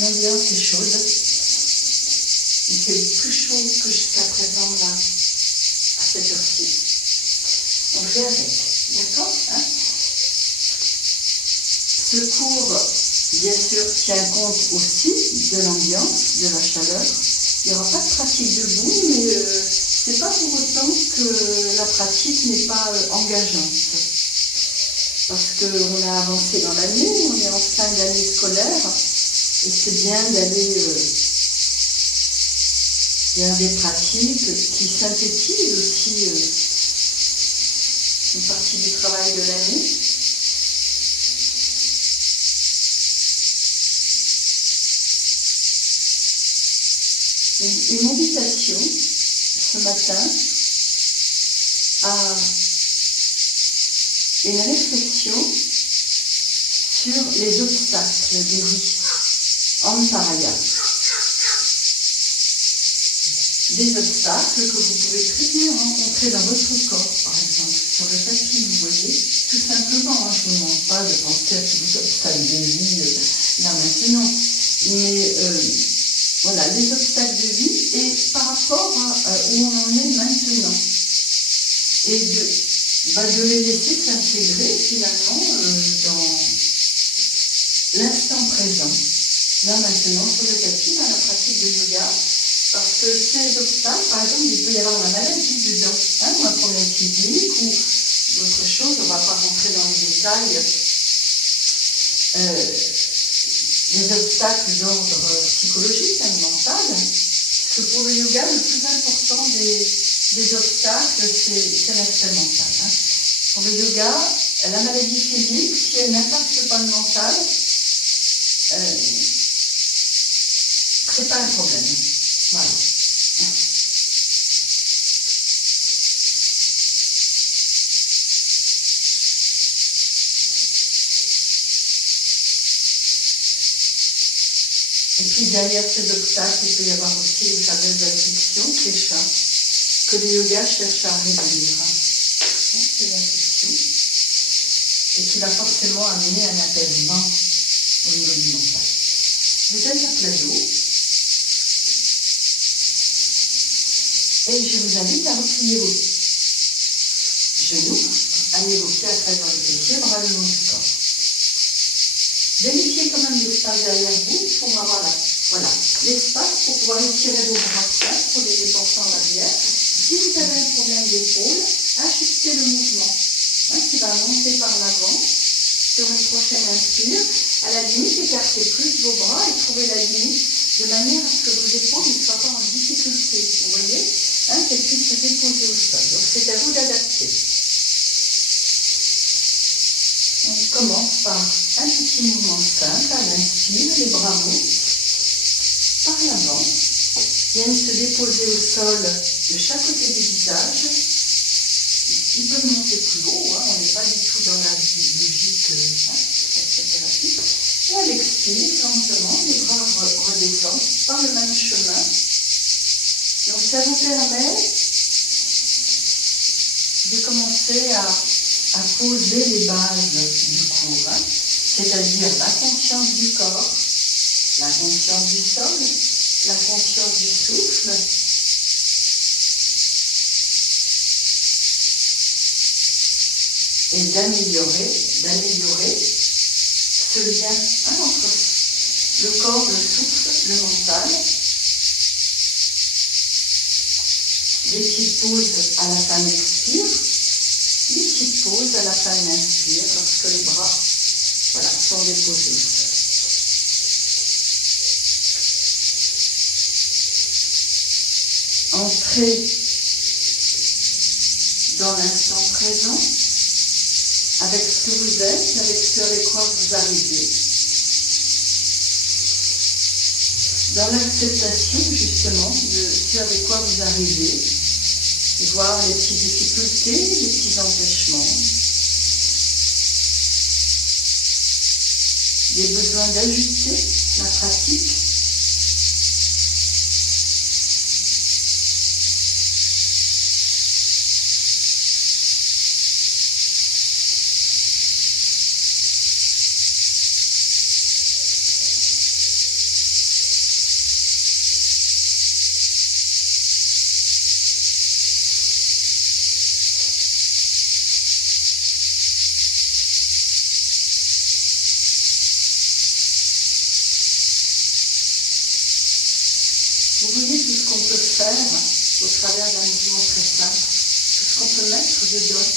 L'ambiance est chaude. Il fait plus chaud que jusqu'à présent là, à cette heure-ci. On fait avec, d'accord, hein? Ce cours, bien sûr, tient compte aussi de l'ambiance, de la chaleur. Il n'y aura pas de pratique debout, mais c'est pas pour autant que la pratique n'est pas engageante. Parce qu'on a avancé dans l'année, on est en fin d'année scolaire, et c'est bien d'aller vers des pratiques qui synthétisent aussi une partie du travail de l'année. Une invitation ce matin à une réflexion sur les obstacles de vie, antaraya. Des obstacles que vous pouvez très bien rencontrer dans votre corps, par exemple, sur le tapis, vous voyez, tout simplement, je ne vous demande pas de penser à tous les obstacles de vie là maintenant, mais voilà, les obstacles de vie et par rapport à où on en est maintenant, et de les laisser s'intégrer finalement dans l'instant présent, là maintenant sur le tapis, dans la pratique de yoga. Parce que ces obstacles, par exemple, il peut y avoir la maladie dedans, hein, ou un problème physique, ou d'autres choses, on ne va pas rentrer dans les détails. Des obstacles d'ordre psychologique, hein, mental, parce que pour le yoga, le plus important des obstacles, c'est l'aspect mental. Hein. Pour le yoga, la maladie physique, si elle n'impacte pas le mental, c'est pas un problème. Voilà. Et puis derrière ces obstacles, il peut y avoir aussi les fameuses afflictions, klesha, que le yoga cherche à réduire. C'est l'affliction. Et qui va forcément amener un apaisement au niveau du mental. Vous êtes à plat dos. Et je vous invite à replier vos genoux, amener vos pieds à travers dans les fessiers, bras le long du corps. Vérifiez quand même l'espace derrière vous pour avoir l'espace pour pouvoir étirer vos bras pour les déporter en arrière. Si vous avez un problème d'épaule, ajustez le mouvement qui va monter par l'avant sur une prochaine inspire. À la limite, écartez plus vos bras et trouvez la limite de manière à ce que vos épaules ne soient pas en difficulté. Vous voyez, qu'elles puissent se déposer au sol. Donc c'est à vous d'adapter. On commence par un petit mouvement simple à l'inspire, les bras montent par l'avant, viennent se déposer au sol de chaque côté du visage. Ils peuvent monter plus haut, on n'est pas du tout dans la logique thérapie. Et à l'expire, lentement, les bras redescendent par le même chemin. Donc ça vous permet de commencer à poser les bases du cours, c'est-à-dire la conscience du corps, la conscience du sol, la conscience du souffle, et d'améliorer ce lien entre le corps, le souffle, le mental. Des petites pauses à la fin de l'expire, des petites pauses à la fin de l'inspire lorsque les bras sont déposés au sol. Entrez dans l'instant présent avec ce que vous êtes, avec ce avec quoi vous arrivez. Dans l'acceptation justement de ce avec quoi vous arrivez, voir les petites difficultés, les petits empêchements, des besoins d'ajuster la pratique. au travers d'un mouvement très simple. Tout ce qu'on peut mettre dedans,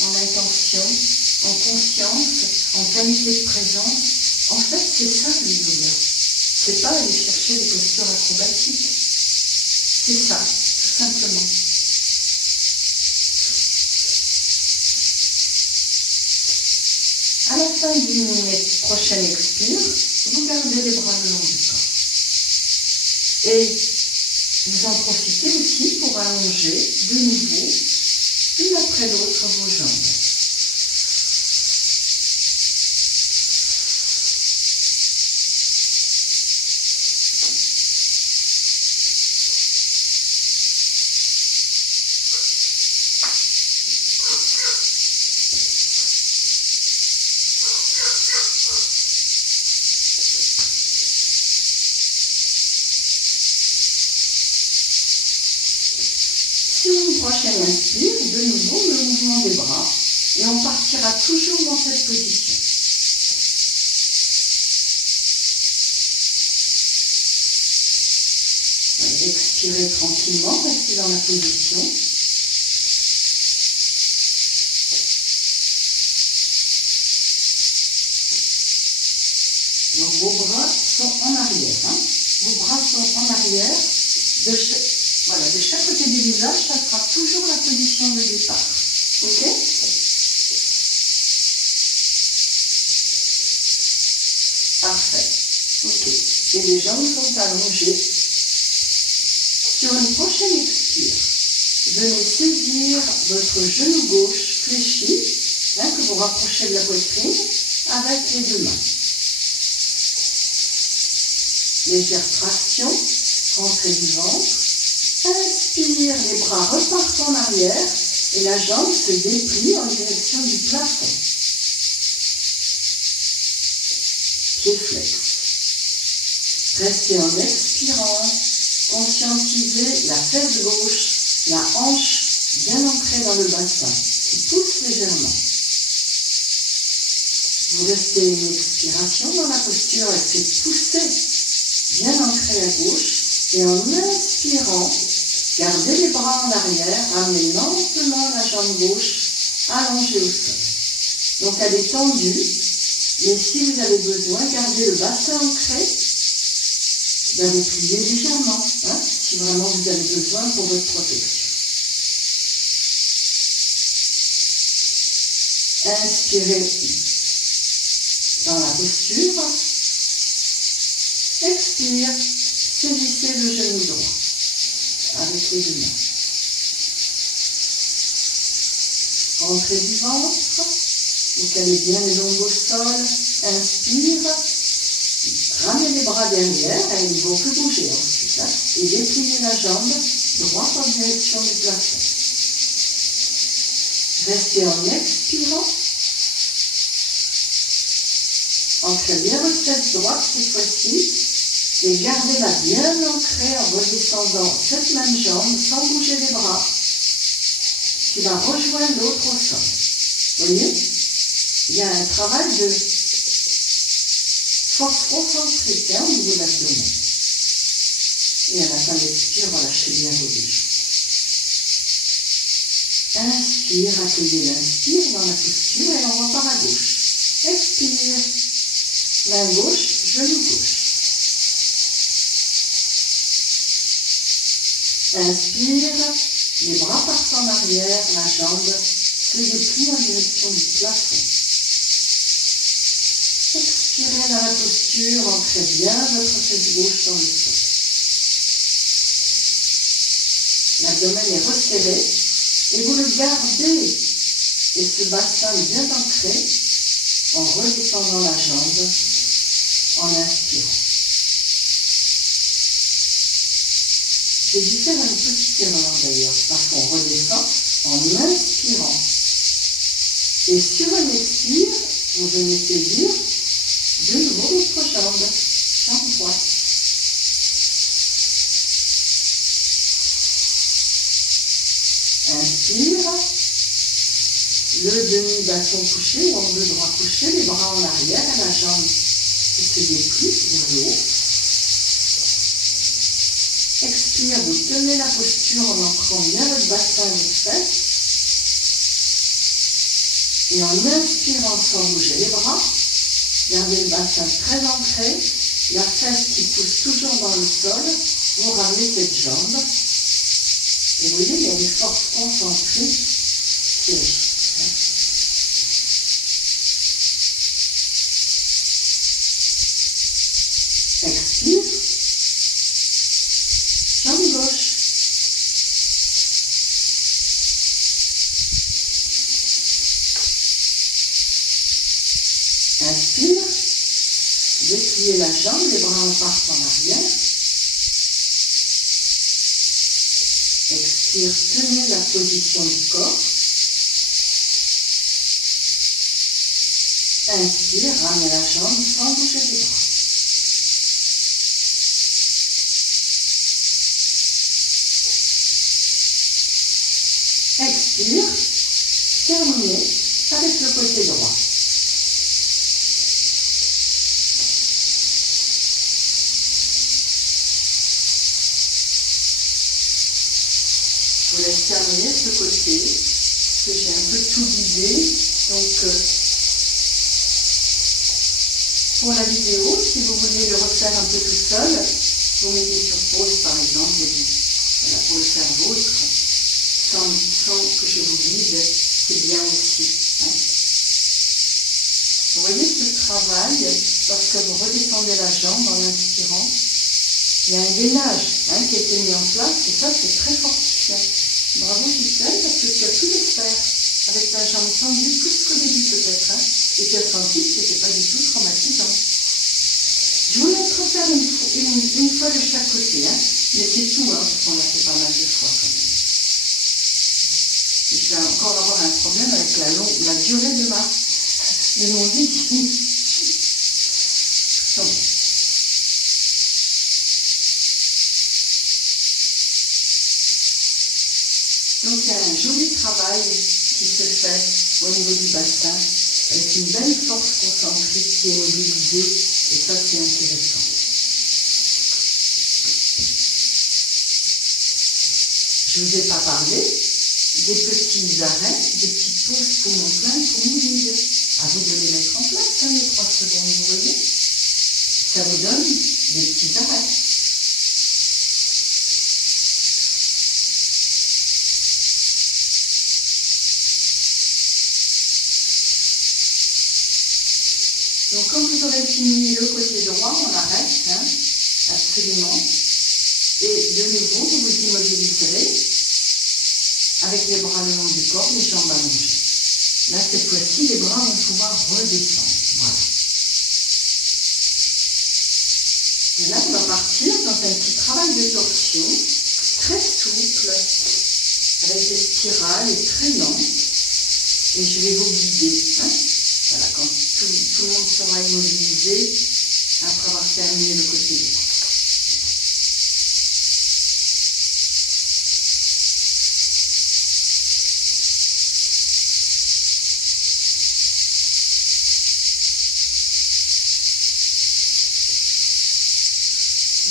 en intention, en conscience, en qualité de présence. En fait, c'est ça le yoga. C'est pas aller chercher des postures acrobatiques. C'est ça, tout simplement. À la fin d'une prochaine expire, vous gardez les bras le long du corps. Et vous en profitez aussi pour allonger de nouveau, l'une après l'autre, vos jambes. Sur une prochaine inspire, de nouveau le mouvement des bras et on partira toujours dans cette position. Expirez tranquillement, restez dans la position. Donc vos bras sont en arrière. Vos bras sont en arrière. De chaque côté du visage, ça sera toujours la position de départ. Ok? Parfait. Ok. Et les jambes sont allongées. Sur une prochaine expire, venez saisir votre genou gauche fléchi, que vous rapprochez de la poitrine, avec les deux mains. Légère traction, rentrée du ventre. Inspire, les bras repartent en arrière et la jambe se déplie en direction du plafond. Pied flex. Restez en expirant, conscientisez la fesse gauche, la hanche bien ancrée dans le bassin, qui pousse légèrement. Vous restez une expiration dans la posture avec cette poussée bien ancrée à gauche et en inspirant, gardez les bras en arrière, ramenez lentement la jambe gauche allongée au sol. Donc elle est tendue, mais si vous avez besoin, gardez le bassin ancré, vous pliez légèrement, si vraiment vous avez besoin pour votre protection. Inspirez dans la posture, expire, saisissez le genou droit avec les deux mains. Rentrez du ventre, vous calez bien les jambes au sol, inspire, ramenez les bras derrière, et ils ne vont plus bouger ensuite, et dépliez la jambe droite en direction du plafond. Restez en expirant, ancrez bien votre fesse droite cette fois-ci, et gardez-la bien ancrée en redescendant cette même jambe sans bouger les bras, qui va rejoindre l'autre au sol. Vous voyez, il y a un travail de force concentrique au niveau de l'abdomen. Et à la fin de l'expire, relâchez bien vos deux jambes. Inspire, accueillez l'inspire dans la posture et on repart à gauche. Expire, main gauche, genou gauche. Inspire, les bras partent en arrière, la jambe se déplie en direction du plafond. Expirez dans la posture, ancrez bien votre fesse gauche dans le sol. L'abdomen est resserré et vous le gardez et ce bassin bien ancré en redescendant la jambe en inspirant. J'ai dû faire une petite erreur d'ailleurs, parce qu'on redescend en inspirant. Et sur une expire, vous venez saisir de nouveau votre jambe droite. Inspire, le demi-bâton couché ou angle droit couché, les bras en arrière et la jambe qui se déplie vers le haut. Expire. expire, vous tenez la posture en ancrant bien votre bassin et votre fesse. Et en inspirant sans bouger les bras, gardez le bassin très ancré, la fesse qui pousse toujours dans le sol, vous ramenez cette jambe. Et vous voyez, il y a une force concentrique qui agit. Expire, jambe gauche. Inspire, dépliez la jambe, les bras en partent en arrière. Expire, tenez la position du corps. Inspire, ramenez la jambe sans bouger les bras. Expire, terminez avec le côté droit. Je vous laisse terminer ce côté, parce que j'ai un peu tout guidé. Donc, pour la vidéo, si vous voulez le refaire un peu tout seul, vous mettez sur pause par exemple, et voilà, pour le faire vôtre, sans que je vous guide, c'est bien aussi. Hein. Vous voyez ce travail, lorsque vous redescendez la jambe en inspirant, il y a un gainage qui a été mis en place, et ça c'est très fortifiant. Bravo Gisèle, parce que tu as pu le faire avec ta jambe tendue, plus qu'au début peut-être, et tu as senti que ce n'était pas du tout traumatisant. Je vous laisse refaire une fois de chaque côté, mais c'est tout, parce qu'on l'a fait pas mal de fois quand même. Et je vais encore avoir un problème avec la durée de mon vidéo. Donc il y a un joli travail qui se fait au niveau du bassin, avec une belle force concentrique qui est mobilisée, et ça c'est intéressant. Je ne vous ai pas parlé des petits arrêts, des petites pauses poumon plein et poumon vide. À vous de les mettre en place, les 3 secondes, vous voyez. Ça vous donne des petits arrêts. Donc quand vous aurez fini le côté droit, on arrête, absolument. Et de nouveau, vous vous immobiliserez avec les bras le long du corps, les jambes allongées. Là, cette fois-ci, les bras vont pouvoir redescendre. Voilà. Et là, on va partir dans un petit travail de torsion, très souple, avec des spirales et très lentes. Et je vais vous guider. Voilà, quand tout le monde sera immobilisé, après avoir terminé le côté droit.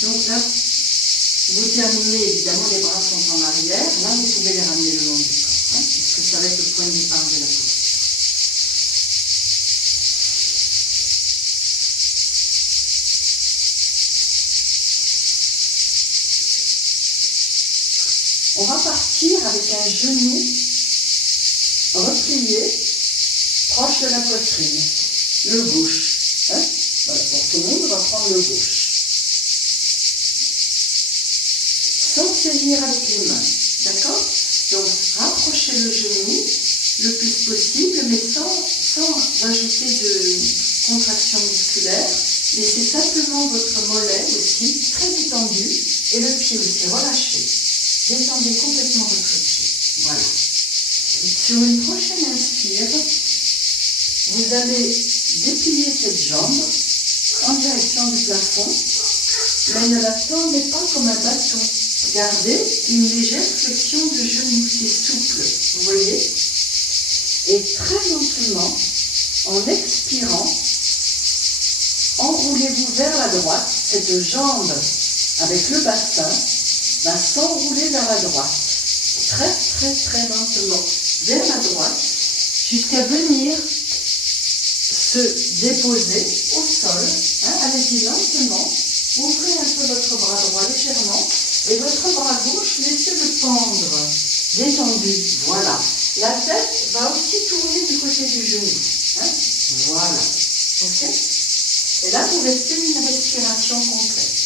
Donc là, vous terminez, évidemment, les bras sont en arrière. Là, vous pouvez les ramener le long du corps, puisque ça va être le point de départ de la posture. On va partir avec un genou replié, proche de la poitrine, le gauche. Voilà, pour tout le monde, on va prendre le gauche. Sans saisir avec les mains, d'accord? Donc, rapprochez le genou le plus possible, mais sans ajouter de contraction musculaire. Laissez simplement votre mollet aussi très détendu et le pied aussi relâché. Détendez complètement votre pied. Voilà. Sur une prochaine inspire, vous allez déplier cette jambe en direction du plafond, mais ne la tendez pas comme un bâton. Gardez une légère flexion de genou, c'est souple, vous voyez? Et très lentement, en expirant, enroulez-vous vers la droite, cette jambe avec le bassin, va s'enrouler vers la droite. Très, très, très lentement vers la droite, jusqu'à venir se déposer au sol. Allez-y lentement. Ouvrez un peu votre bras droit légèrement. Et votre bras gauche, laissez-le pendre. Détendu. Voilà. La tête va aussi tourner du côté du genou. Voilà. Ok? Et là, vous restez une respiration complète.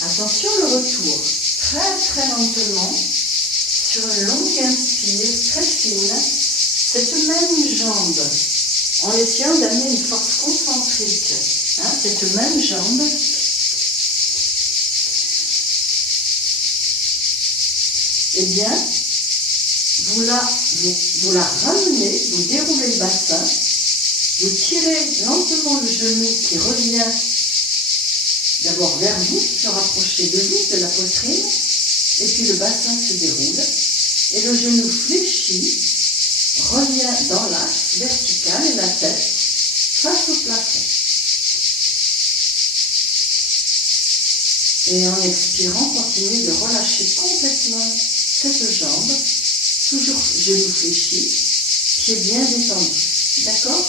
Attention, le retour. Très, très lentement. Sur une longue inspire, très fine. Cette même jambe. En essayant d'amener une force concentrique. Cette même jambe. Eh bien, vous la ramenez, vous déroulez le bassin, vous tirez lentement le genou qui revient d'abord vers vous, se rapprocher de vous, de la poitrine, et puis le bassin se déroule, et le genou fléchit, revient dans l'axe vertical et la tête face au plafond. Et en expirant, continuez de relâcher complètement cette jambe, toujours genou fléchi, pied bien détendu. D'accord?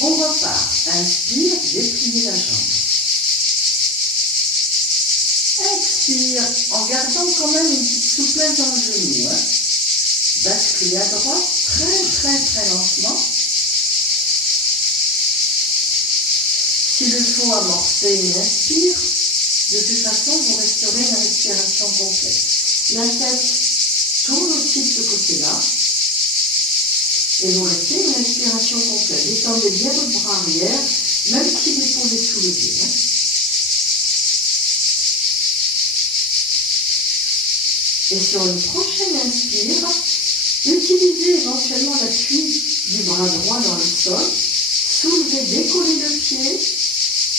On repart. Inspire, dépliez la jambe. Expire, en gardant quand même une petite souplesse dans le genou. Basculez à droite, très très très lentement. S'il le faut, amorcer une inspire. De toute façon, vous resterez une respiration complète. La tête tourne aussi de ce côté-là. Et vous restez une respiration complète. Détendez bien votre bras arrière, même si l'épaule est soulevée. Et sur une prochaine inspire, utilisez éventuellement l'appui du bras droit dans le sol. Soulevez, décollez le pied,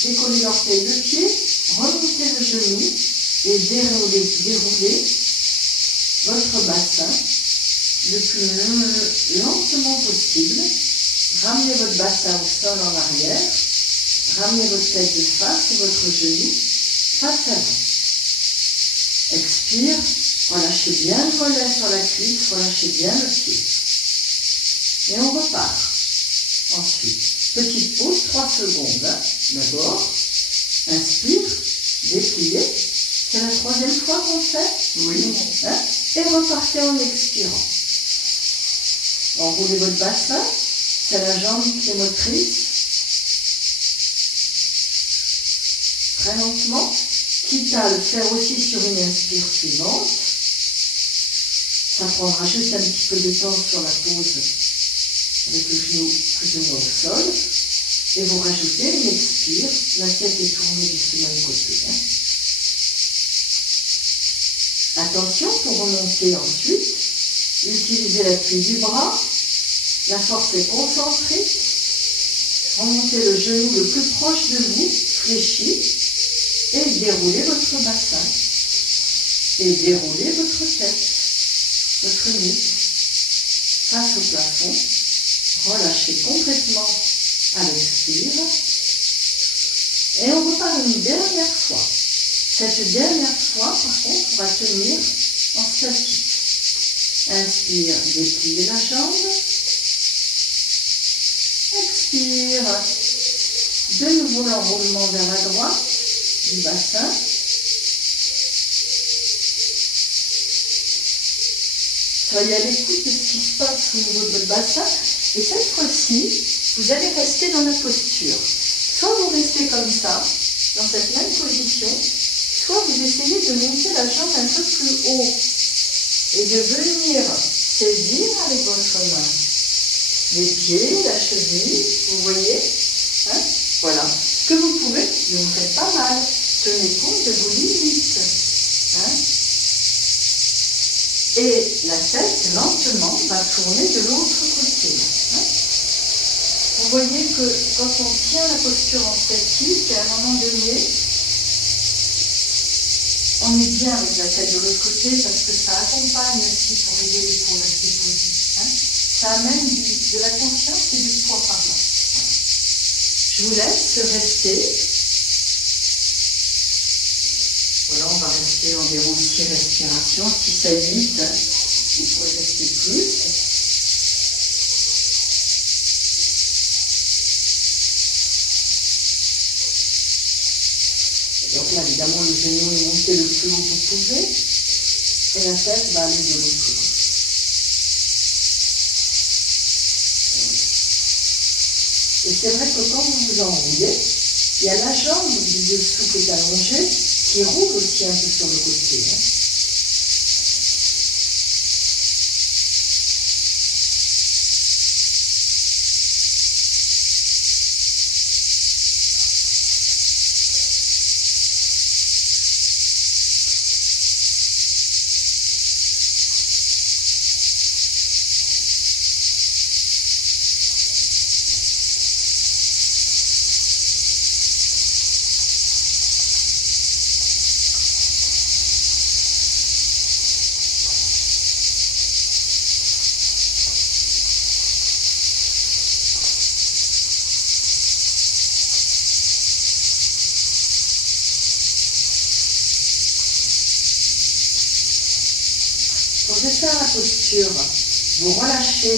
décollez l'orteil de pied, remontez le genou et déroulez votre bassin le plus lentement possible. Ramenez votre bassin au sol en arrière. Ramenez votre tête de face et votre genou face à vous. Expire. Relâchez bien le mollet sur la cuisse. Relâchez bien le pied. Et on repart. Ensuite, petite pause, 3 secondes. D'abord, inspire, dépliez. C'est la 3e fois qu'on le fait? Oui. Et repartez en expirant. Enroulez votre bassin, c'est la jambe qui est motrice. Très lentement, quitte à le faire aussi sur une inspire suivante. Ça prendra juste un petit peu de temps sur la pause avec le genou plus ou moins au sol. Et vous rajoutez une expire, la tête est tournée de ce même côté. Attention, pour remonter ensuite, utilisez l'appui du bras, la force est concentrique, remontez le genou le plus proche de vous, fléchi, et déroulez votre bassin, et déroulez votre tête, votre nuque, face au plafond, relâchez complètement à l'expire, et on repart une dernière fois. Cette dernière fois, par contre, on va tenir en statique. Inspire, dépliez la jambe. Expire. De nouveau l'enroulement vers la droite du bassin. Soyez à l'écoute de ce qui se passe au niveau de votre bassin. Et cette fois-ci, vous allez rester dans la posture. Soit vous restez comme ça, dans cette même position, soit vous essayez de monter la jambe un peu plus haut et de venir saisir avec votre main les pieds, la cheville, vous voyez, voilà. Ce que vous pouvez, ne vous faites pas mal, tenez compte de vos limites. Et la tête, lentement, va tourner de l'autre côté. Vous voyez que quand on tient la posture en statique, à un moment donné, on est bien avec la tête de l'autre côté parce que ça accompagne aussi pour aider l'épaule à se déposer. Ça amène de la conscience et du poids par là. Je vous laisse rester. Voilà, on va rester environ 6 respirations, 6 à 8. Vous pourrez rester plus. Donc là, évidemment, le genou est monté le plus haut que vous pouvez. Et la tête va aller de l'autre côté. Et c'est vrai que quand vous vous enroulez, il y a la jambe du dessous qui est allongée, qui roule aussi un peu sur le côté. Pour faire la posture, vous relâchez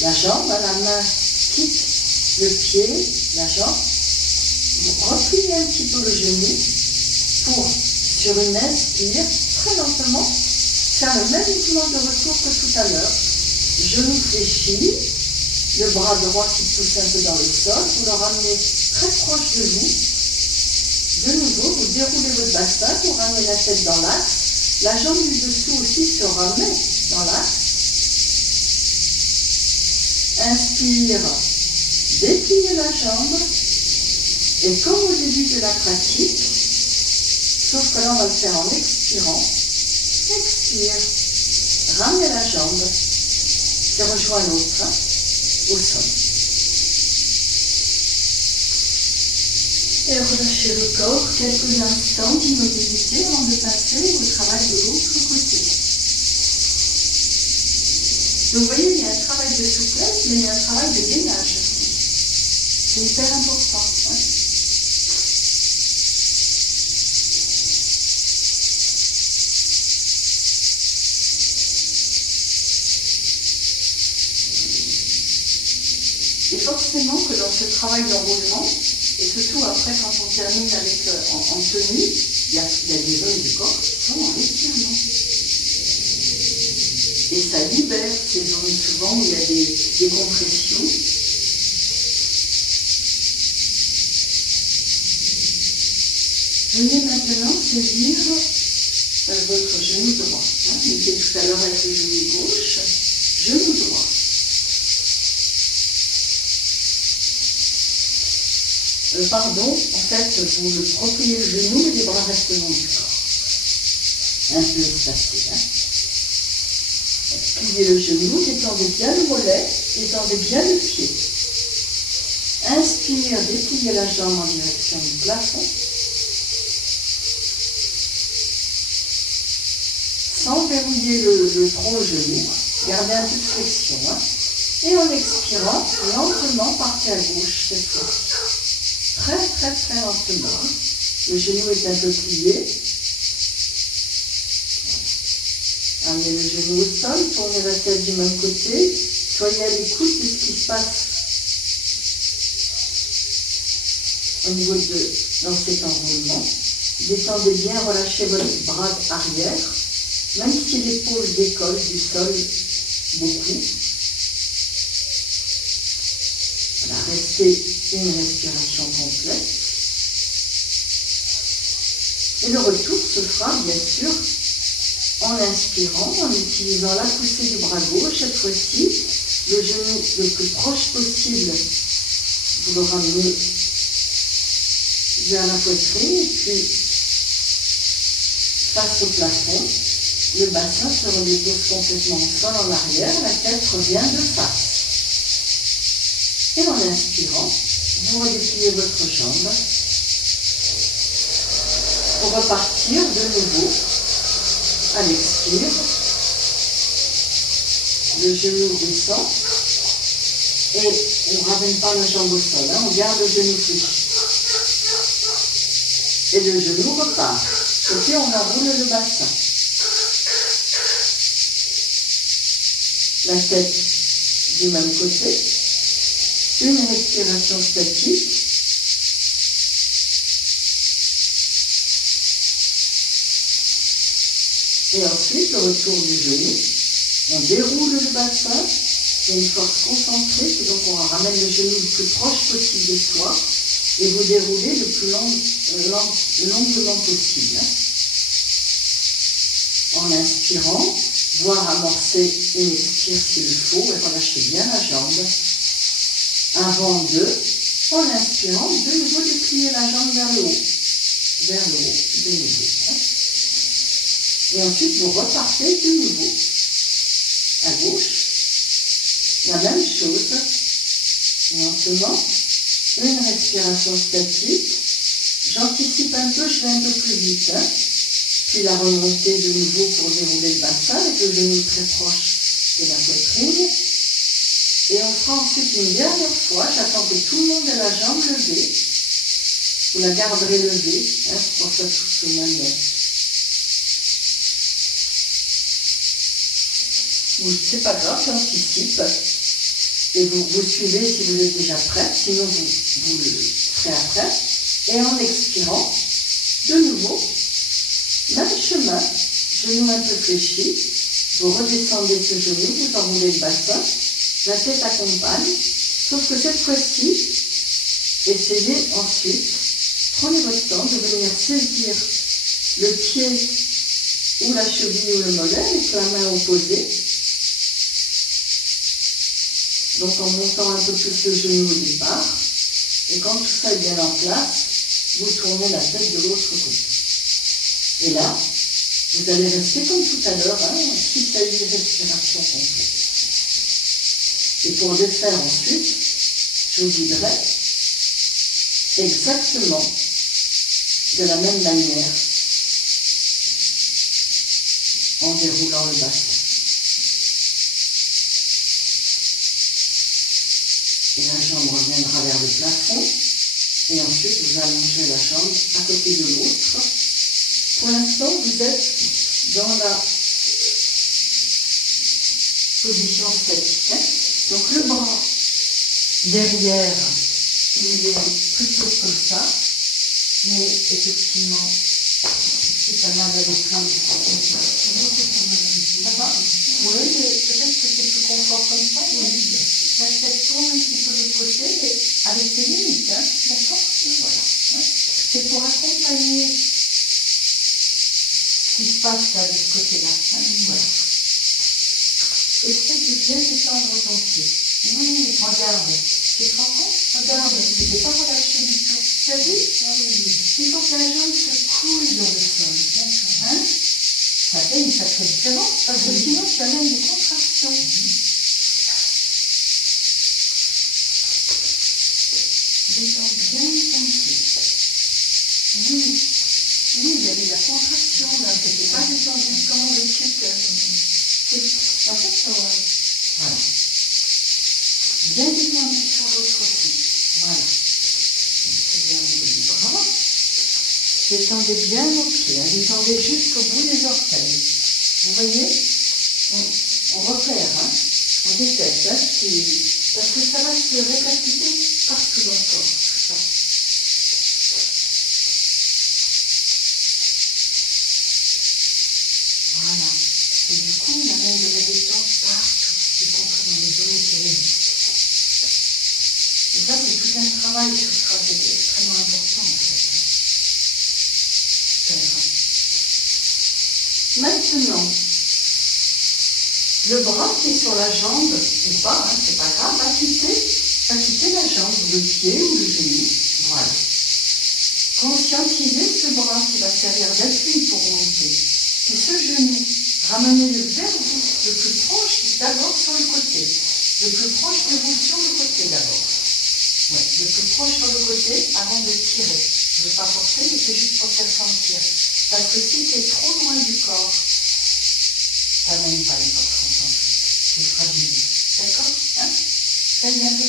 la jambe, la main quitte le pied, la jambe, vous repliez un petit peu le genou pour, sur une inspire, très lentement, faire le même mouvement de retour que tout à l'heure. Genou fléchi, le bras droit qui pousse un peu dans le sol, vous le ramenez très proche de vous. De nouveau, vous déroulez votre bassin, vous ramenez la tête dans l'axe. La jambe du dessous aussi se remet dans l'axe. Inspire, dépliez la jambe. Et comme au début de la pratique, sauf que là on va le faire en expirant, expire, ramenez la jambe qui rejoint l'autre au sol. Et relâchez le corps quelques instants d'immobilité avant de passer au travail de l'autre côté. Donc vous voyez, il y a un travail de souplesse, mais il y a un travail de gainage aussi. C'est hyper important. Ouais. Et forcément que dans ce travail d'enroulement, et surtout après quand on termine avec, en tenue, il y a des zones du corps qui sont en étirement. Et ça libère ces zones souvent où il y a des compressions. Venez maintenant saisir votre genou droit. Hein. J'étais tout à l'heure avec le genou gauche, genou droit. Pardon, en fait, vous le repliez le genou et les bras restent le long du corps. Un peu espacé. Hein. Pliez le genou, détendez bien le mollet, détendez bien le pied. Inspire, dépliez la jambe en direction du plafond. Sans verrouiller le tronc au genou, gardez un peu de flexion. Hein. Et en expirant, lentement partez à gauche cette fois-ci. Très très très lentement. Le genou est un peu plié. Amenez le genou au sol, tournez la tête du même côté. Soyez à l'écoute de ce qui se passe au niveau dans cet enroulement. Détendez bien, relâchez votre bras arrière, même si l'épaule décolle du sol beaucoup. Voilà, restez une respiration complète. Et le retour se fera bien sûr en inspirant, en utilisant la poussée du bras gauche. Cette fois-ci, le genou le plus proche possible, vous le ramenez vers la poitrine et puis face au plafond, le bassin se redépose complètement au sol en arrière, la tête revient de face. Et en inspirant, vous redépliez votre jambe pour repartir de nouveau à l'expire. Le genou descend, Et on ne ramène pas la jambe au sol, hein, on garde le genou fléchi. Et le genou repart. Et puis on enroule le bassin. La tête du même côté. Une respiration statique. Et ensuite, le retour du genou. On déroule le bassin. C'est une force concentrée, et donc on ramène le genou le plus proche possible de soi et vous déroulez le plus longuement possible. En inspirant, voire amorcer une expire s'il le faut et relâchez bien la jambe. Avant deux, en inspirant, de nouveau déplier la jambe vers le haut, de nouveau. Et ensuite vous repartez de nouveau à gauche. La même chose, lentement, une respiration statique, j'anticipe un peu, je vais un peu plus vite, hein. Puis la remontée de nouveau pour dérouler le bassin avec le genou très proche de la poitrine, et on fera ensuite une dernière fois, j'attends que tout le monde ait la jambe levée, vous la garderez levée, hein, pour que ça touche tout le monde. C'est pas grave, j'anticipe. Et vous suivez si vous êtes déjà prêt, sinon vous le ferez après. Et en expirant, de nouveau, même chemin, genou un peu fléchi, vous redescendez ce genou, vous enroulez le bassin, la tête accompagne, sauf que cette fois-ci, essayez ensuite, prenez votre temps de venir saisir le pied ou la cheville ou le mollet avec la main opposée. Donc en montant un peu plus le genou au départ, et quand tout ça est bien en place, vous tournez la tête de l'autre côté. Et là, vous allez rester comme tout à l'heure, hein, 6 à 8 respirations complètes. Et pour le faire ensuite, je vous guiderai exactement de la même manière en déroulant le bassin. Et la jambe reviendra vers le plafond. Et ensuite, vous allongez la jambe à côté de l'autre. Pour l'instant, vous êtes dans la position statique. Donc le bras derrière, il est plutôt comme ça. Mais effectivement, si tu as mal à l'épaule, ça va? Oui, mais peut-être que c'est plus confort comme ça. Oui. La tête tourne un petit peu de l'autre côté, mais avec tes limites, hein, d'accord? Voilà. Hein. C'est pour accompagner ce qui se passe là de ce côté-là. Hein, voilà. Essaye de bien détendre ton pied. Oui, regarde. Tu te rends compte? Regarde, tu n'es pas relâché du tout. Tu as vu? Ah, oui. Il faut que la jambe se coule dans le sol. D'accord. Hein? Ça fait une sacrée différence, parce que sinon tu amènes des contractions. Détends bien ton pied. Oui, il y avait la contraction là, c'était pas détendu comme on le tue. En fait, voilà. Bien détendu sur l'autre aussi. Voilà. C'est bien au niveau du bras. Détendez bien vos pieds, hein. Détendez jusqu'au bout des orteils. Vous voyez? On repère, hein. On détecte, hein, parce que ça va se répercuter partout dans le corps, tout ça. Voilà. Et du coup, on amène de la détente partout, y compris dans les zones qui résistent. Et ça, c'est tout un travail sur soi qui est extrêmement important, en fait. Super. Maintenant, le bras qui est sur la jambe, ou pas, hein, c'est pas grave, va quitter la jambe, le pied ou le genou. Voilà. Conscientisez ce bras qui va servir d'appui pour monter. Puis ce genou, ramenez-le vers vous, le plus proche d'abord sur le côté. Le plus proche de vous sur le côté d'abord. Ouais, le plus proche sur le côté avant de tirer. Je ne veux pas forcer, mais c'est juste pour faire sentir. Parce que si tu es trop loin du corps, tu n'amènes pas une force concentrique. Tu fragilises. D'accord? Hein? Ça y est un peu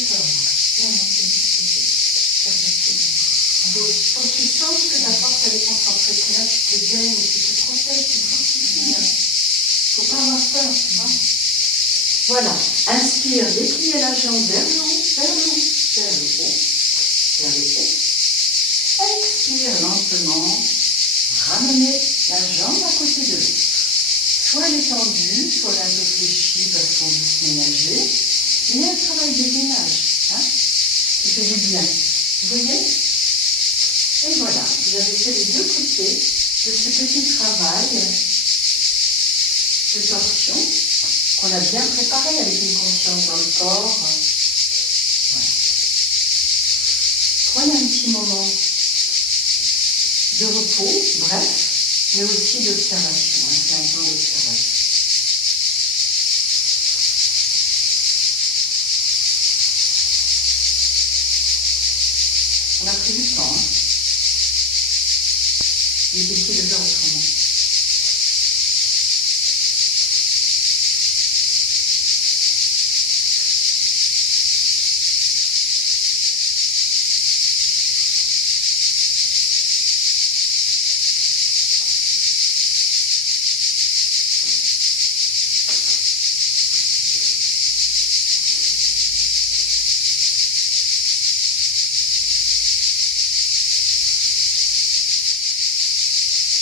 tu sens que ta force elle est concentrée, que là tu te gaines, tu te protèges, tu te fortifies. Il ne faut pas avoir peur, tu vois. Voilà, inspire, dépliez la jambe vers le haut, vers le haut, vers le haut, vers le haut. Expire lentement, ramenez la jambe à côté de l'autre. Soit elle est tendue, soit elle est un peu fléchie parce qu'on veut se ménager. Mais il y a un travail de gainage, hein, qui fait du bien. Vous voyez? Et voilà, vous avez fait les deux côtés de ce petit travail de torsion qu'on a bien préparé avec une conscience dans le corps. Voilà. Prenez un petit moment de repos, bref, mais aussi d'observation. Hein, c'est un temps d'observation. On a pris du temps. Hein. Il est difficile de faire autrement.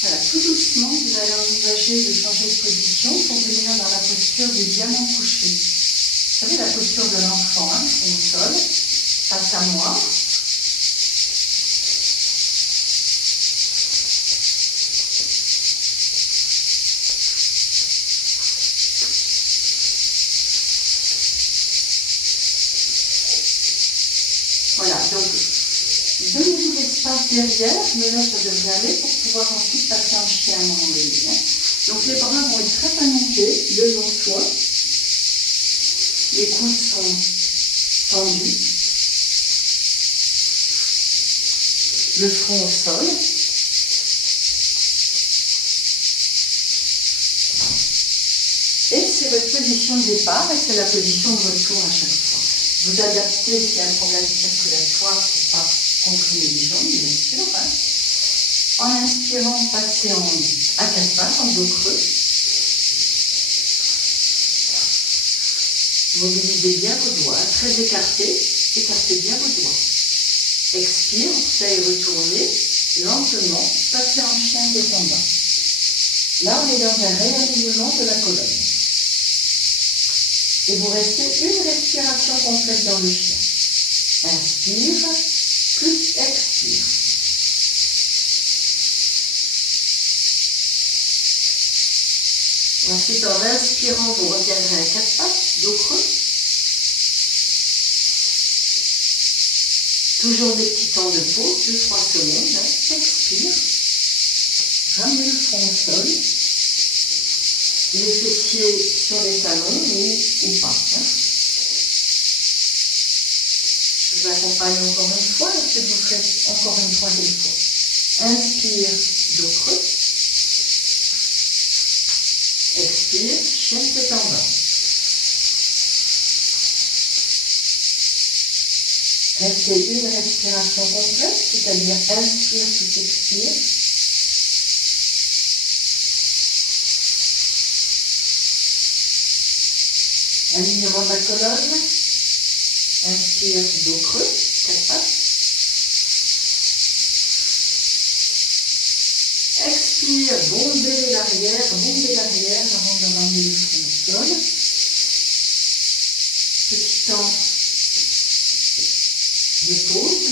Voilà, tout doucement, vous allez envisager de changer de position pour venir dans la posture du diamant couché. Vous savez, la posture de l'enfant, hein, au sol, face à moi. Voilà, donc donnez-vous l'espace derrière, mais là ça devrait aller pour pouvoir ensuite passer en chien à un moment donné. Hein. Donc les bras vont être très allongés devant soi. Les coudes sont tendus. Le front au sol. Et c'est votre position de départ et c'est la position de retour à chaque fois. Vous adaptez s'il y a un problème circulatoire pour ne pas comprimer les jambes, bien sûr. Hein. En inspirant, passez à quatre pattes, en dos creux. Mobilisez bien vos doigts, très écartés. Écartez bien vos doigts. Expire, vous allez retourner lentement, passez en chien tête en bas. Là, on est dans un réalignement de la colonne. Et vous restez une respiration complète dans le chien. Inspire, plus expire. Ensuite, en inspirant, vous reviendrez à quatre pattes, dos creux. Toujours des petits temps de pause, 2-3 secondes. Hein. Expire. Ramenez le front au sol. Les fessiers sur les talons ou pas. Hein. Je vous accompagne encore une fois, ensuite vous ferez encore une troisième fois. Inspire, dos creux. Expire, chien tête en bas. Restez une respiration complète, c'est-à-dire inspire puis expire. Alignement de la colonne. Inspire, dos creux, quatre pattes. Expire, bombez l'arrière avant de ramener le front au sol. Petit temps de pause.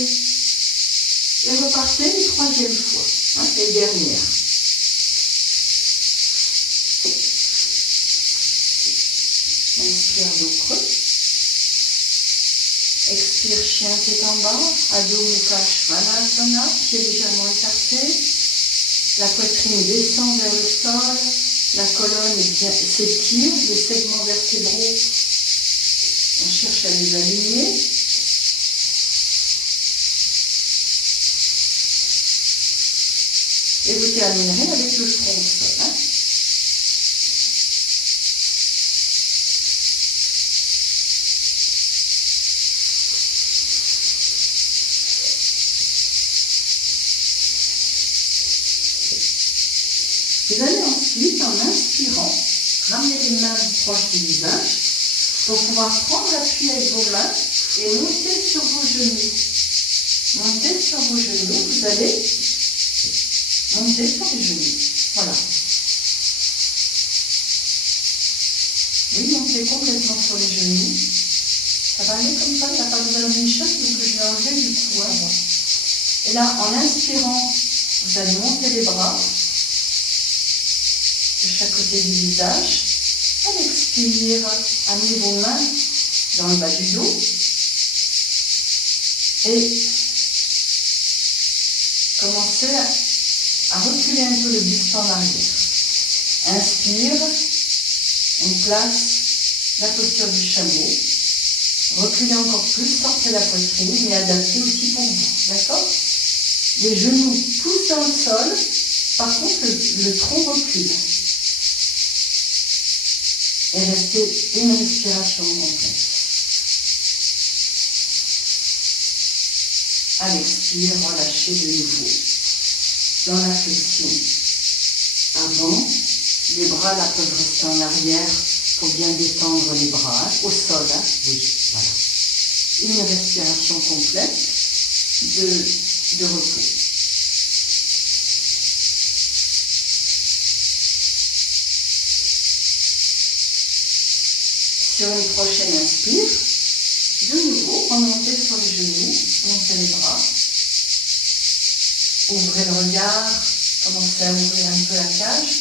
Et repartez une troisième fois, hein, et dernière. Inspire, dos creux. Expire, chien tête en bas. Adho Mukha Svanasana, pied légèrement écarté. La poitrine descend vers le sol. La colonne s'étire. Les segments vertébraux, on cherche à les aligner. Et vous terminerez avec le front au sol. Hein. ensuite, en inspirant, ramenez les mains proches du visage pour pouvoir prendre appui avec vos mains et monter sur vos genoux. Montez sur vos genoux, vous allez monter sur les genoux. Voilà. Oui, montez complètement sur les genoux. Ça va aller comme ça, il n'y a pas besoin d'une chaise, donc je vais enlever du coup. Hein. Et là, en inspirant, vous allez monter les bras de chaque côté du visage. À l'expire, amenez vos mains dans le bas du dos. Et commencez à reculer un peu le buste en arrière. Inspire, on place la posture du chameau. Reculez encore plus, sortez la poitrine, mais adaptez aussi pour vous. D'accord? Les genoux poussent dans le sol, par contre le tronc recule. Et restez une respiration complète. À l'expire, relâchez de nouveau. Dans la flexion. Avant, les bras là peuvent rester en arrière pour bien détendre les bras. Hein, au sol, hein, oui, voilà. Une respiration complète de repos. Sur une prochaine inspire, de nouveau, remontez sur les genoux, montez les bras. Ouvrez le regard, commencez à ouvrir un peu la cage.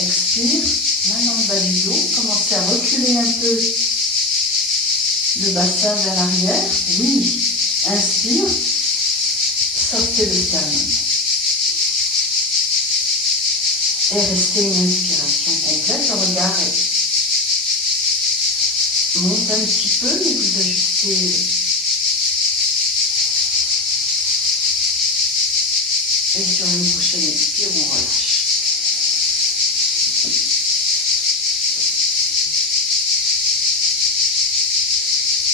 Expire, main dans le bas du dos, commencez à reculer un peu le bassin vers l'arrière. Oui, inspire, sortez le sternum. Et restez une inspiration complète, le regard monte un petit peu, mais vous ajustez. Et sur une prochaine expire, on relâche.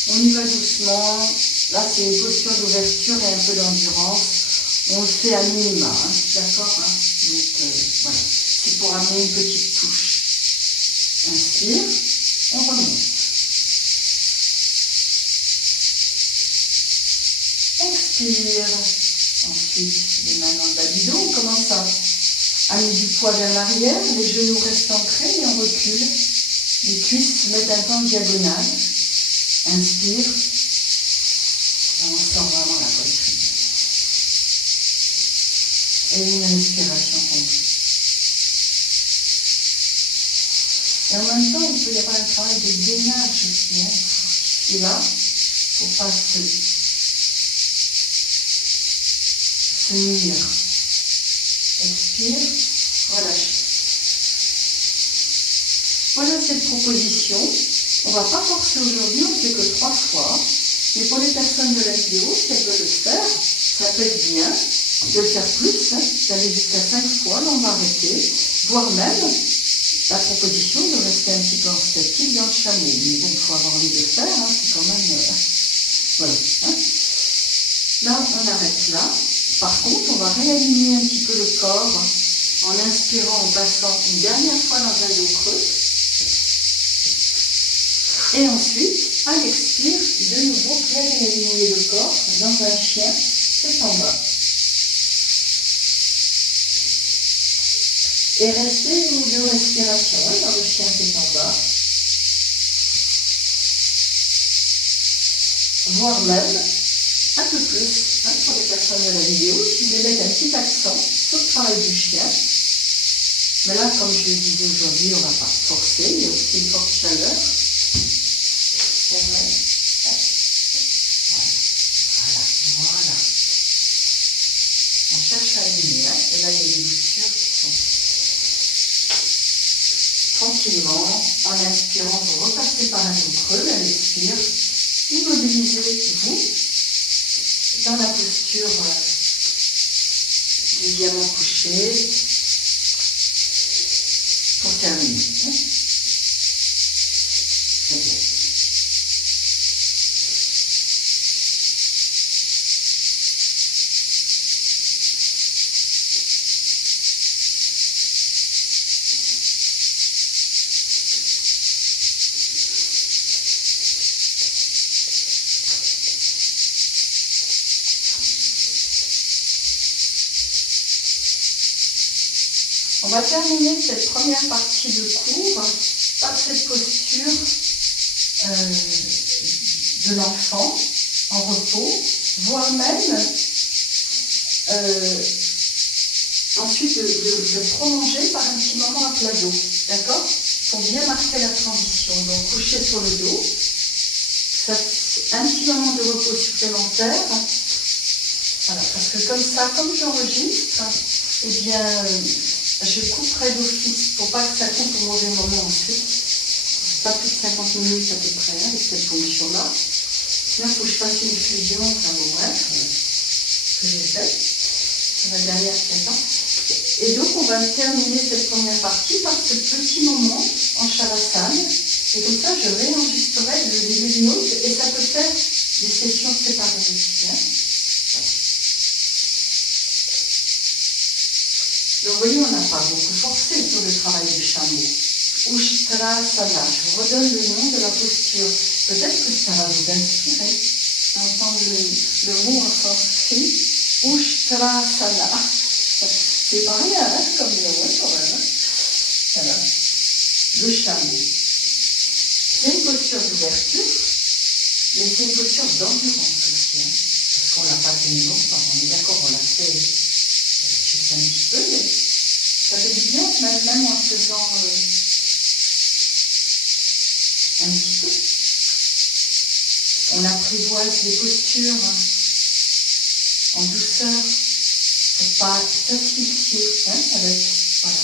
On y va doucement. Là, c'est une posture d'ouverture et un peu d'endurance. On le fait à minima, hein, d'accord, hein. Donc, voilà. C'est pour amener une petite touche. Inspire, on remonte. Expire. Ensuite, les mains dans le bas du dos. On commence à amener du poids vers l'arrière. Les genoux restent ancrés et on recule. Les cuisses se mettent un peu en diagonale. Inspire. Et on sort vraiment la poitrine. Et une respiration complète. Et en même temps, il peut y avoir un travail de gainage aussi. Hein, et là, pour pas se nuire. Expire, relâche. Voilà cette proposition. On ne va pas forcer aujourd'hui, on ne fait que 3 fois. Mais pour les personnes de la vidéo, si elles veulent le faire, ça peut être bien de le faire plus, hein, d'aller jusqu'à 5 fois. Là, on va arrêter. Voire même la proposition de rester un petit peu en statique dans le chameau. Mais bon, il faut avoir envie de le faire, hein, c'est quand même... voilà. Hein. Là, on arrête là. Par contre, on va réaligner un petit peu le corps en inspirant, en passant une dernière fois dans un dos creux. Et ensuite, à l'expire, de nouveau, bien réaligner le corps dans un chien, c'est en bas. Et restez une ou deux respirations dans le chien qui est en bas. Voire même un peu plus, hein, pour les personnes de la vidéo, si vous voulez mettre un petit accent sur le travail du chien. Mais là, comme je le disais aujourd'hui, on ne va pas forcer, il y a aussi une forte chaleur. Voilà. On cherche à aligner, hein, et là, il y a des boutures qui sont tranquillement, en inspirant, vous repassez par un dos creux, à l'expire, immobilisez-vous dans la posture du diamant couché pour terminer. Hein. Très bien. On va terminer cette première partie de cours par cette posture de l'enfant en repos, voire même ensuite de prolonger par un petit moment à plat dos, d'accord? Pour bien marquer la transition. Donc coucher sur le dos, un petit moment de repos supplémentaire. Voilà, parce que comme ça, comme j'enregistre, eh bien, je couperai d'office pour pas que ça coupe au mauvais moment ensuite. Pas plus de 50 minutes à peu près avec cette fonction-là. Sinon, il faut que je fasse une fusion, enfin bon, bref, ce que j'ai fait. C'est la dernière pièce. Et donc, on va terminer cette première partie par ce petit moment en Shavasana. Et comme ça, je réenregistrerai le début d'une autre et ça peut faire des sessions séparées aussi. Hein. Donc, vous voyez, on n'a pas beaucoup forcé sur le travail du chameau. Ushtrasana, je vous redonne le nom de la posture. Peut-être que ça va vous inspirer d'entendre le mot en sanskrit. Ushtrasana. C'est pas rien, hein, comme le mot quand même. Hein. Voilà. Le chameau. C'est une posture d'ouverture, mais c'est une posture d'endurance aussi. Hein, parce qu'on l'a pas tenu longtemps. On est d'accord, on l'a fait juste un petit peu, mais ça fait du bien, même en faisant un petit peu. On apprivoise les postures en douceur pour pas s'asphyxier avec. Voilà.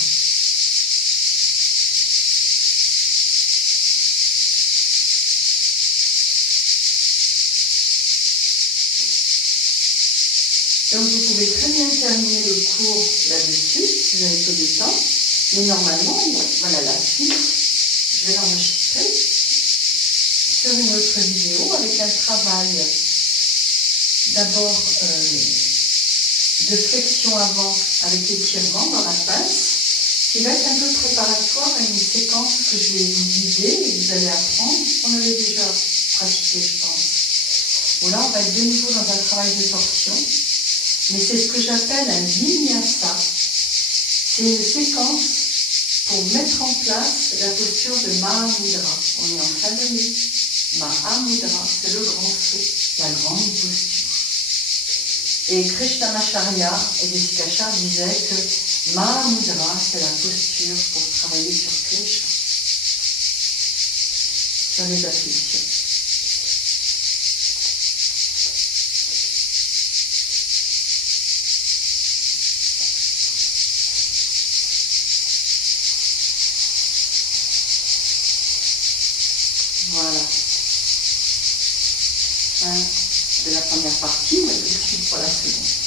Donc vous pouvez très bien terminer le cours là-dessus, si vous avez peu de temps. Mais normalement, voilà la suite, je vais l'enregistrer sur une autre vidéo avec un travail d'abord de flexion avant avec étirement dans la pince, qui va être un peu préparatoire à une séquence que je vais vous guider et que vous allez apprendre. On avait déjà pratiqué, je pense. Bon, là, on va être de nouveau dans un travail de torsion. Mais c'est ce que j'appelle un vinyasa. C'est une séquence pour mettre en place la posture de Mahamudra. On est en fin d'année. Mahamudra, c'est le grand saut, la grande posture. Et Krishnamacharya et Desikachar disaient que Mahamudra, c'est la posture pour travailler sur Klesha, sur les afflictions. Voilà. Fin de la première partie, on va tout de suite pour la seconde.